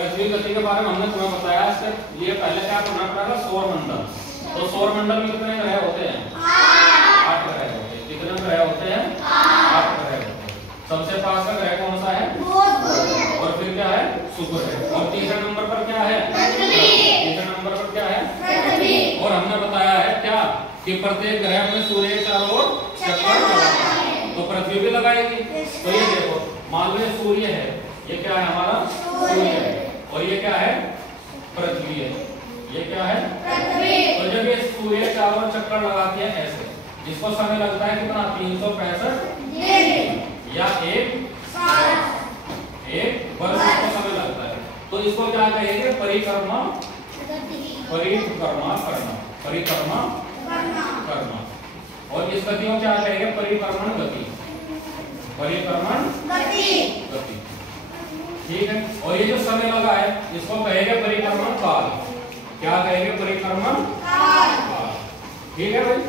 पृथ्वी गति के बारे में हमने तुम्हें बताया। इसके लिए पहले क्या करना पड़ेगा? सौरमंडल। तो सौरमंडल में कितने ग्रह होते हैं? 8 ग्रह होते हैं। कितने ग्रह होते हैं? 8 ग्रह होते हैं। सबसे पास का ग्रह कौन सा है? और फिर क्या है? शुक्र है। और तीसरे नंबर पर क्या है? तीसरे नंबर पर क्या है? और हमने बताया है क्या कि प्रत्येक ग्रह अपने सूर्य के चारों ओर चक्कर लगाता है, तो पृथ्वी भी लगाएगी। तो ये देखो, मान लो सूर्य है, ये क्या है? हमारा सूर्य है। और ये क्या है? पृथ्वी है। ये क्या है? पृथ्वी। तो जब ये सूर्य चारों ओर चक्कर लगाती है ऐसे, जिसको समय लगता है कितना? 365 दिन या एक वर्ष इसको समय लगता है। तो इसको क्या कहेंगे? परिक्रमा। परिक्रमा करना, परिक्रमा करना। और इस गति को क्या कहेंगे? परिक्रमण गति। परिक्रमण गति, ठीक है। और ये जो समय लगा है इसको कहेंगे परिक्रमण काल। क्या कहेंगे? परिक्रमण काल, ठीक है भाई।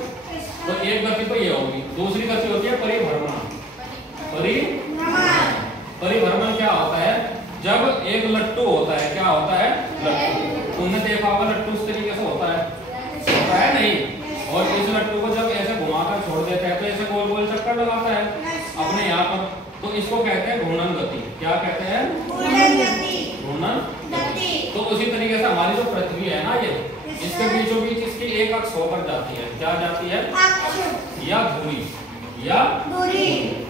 तो एक गति तो ये होगी। दूसरी गति होती है परिभ्रमण। परिभ्रमण क्या होता है? जब एक लट्टू होता है, क्या होता है? लट्टू। तुमने देखा होगा लट्टू इस तरीके से होता है नहीं? और इस लट्टू को जब ऐसे घुमाकर छोड़ देते हैं तो ऐसे गोल गोल चक्कर लगाता है अपने यहाँ पर, तो इसको कहते हैं घूर्णन गति। क्या कहते हैं? घूर्णन गति। तो उसी तरीके से हमारी जो पृथ्वी है ना, ये इसके बीचों बीच इसकी एक अक्ष होकर जाती है। क्या जाती है? या धुरी, या धुरी।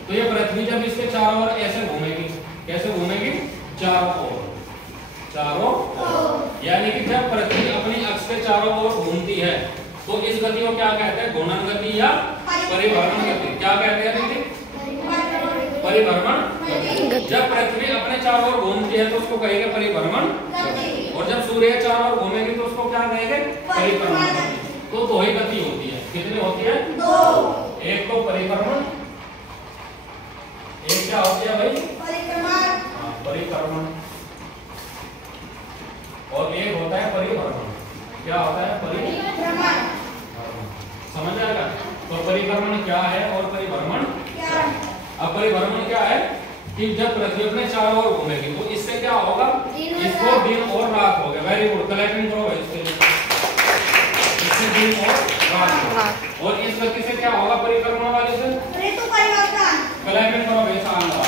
तो ये पृथ्वी जब इसके चारों ओर ऐसे घूमेगी, कैसे घूमेगी? चारों ओर, चारों ओर। यानी कि जब पृथ्वी अपनी अक्ष के चारों ओर घूमती है तो इस गति को क्या कहते हैं? घूर्णन गति या परिभ्रमण गति। क्या कहते हैं दीदी? परिभ्रमण गति। जब पृथ्वी अपने चारों ओर घूमती है तो उसको कहेंगे परिभ्रमण गति। और जब सूर्य चारों ओर घूमेगी तो उसको क्या कहेंगे? परिक्रमण गति। तो दो ही गति होती है। कितनी होती है? दो। एक तो परिक्रमण, एक क्या होती है भाई? परिक्रमण। और एक होता है परिभ्रमण। क्या होता है? परिभ्रमण। समझ आएगा? तो परिक्रमण क्या है और परिभ्रमण क्या है? अब परिभ्रमण क्या है कि जब पृथ्वी अपने चारों ओर घूमेगी तो इससे क्या होगा? इसको दिन और रात हो गया। वेरी गुड, कलेक्टिंग करो इसके लिए। इससे दिन और रात। और इस गति से क्या होगा? परिक्रमण वाले से ऋतु परिवर्तन। कलेक्टिंग करो वैसा आंसर।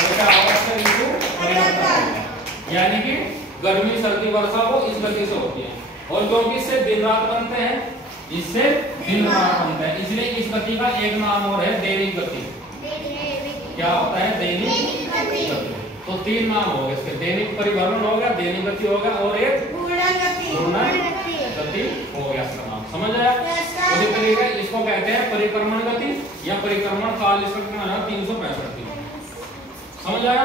तो क्या होगा? इससे ऋतु परिवर्तन, यानी कि गर्मी सर्दी वर्षा वो इस गति से होती है। और क्योंकि इससे दिन रात बनते हैं, इससे दिन रात बनता है, इसलिए इस गति का एक नाम और है दैनिक गति। क्या होता है? दैनिक गति। तो 3 नाम हो गए इसके। दैनिक परिभ्रमण हो गया, दैनिक गति हो गया, और एक घूर्णन गति हो गया इसका नाम। समझ आया? उसी तरीके इसको कहते हैं परिक्रमण गति या परिक्रमण काल। इसका 365 दिन। समझ आया?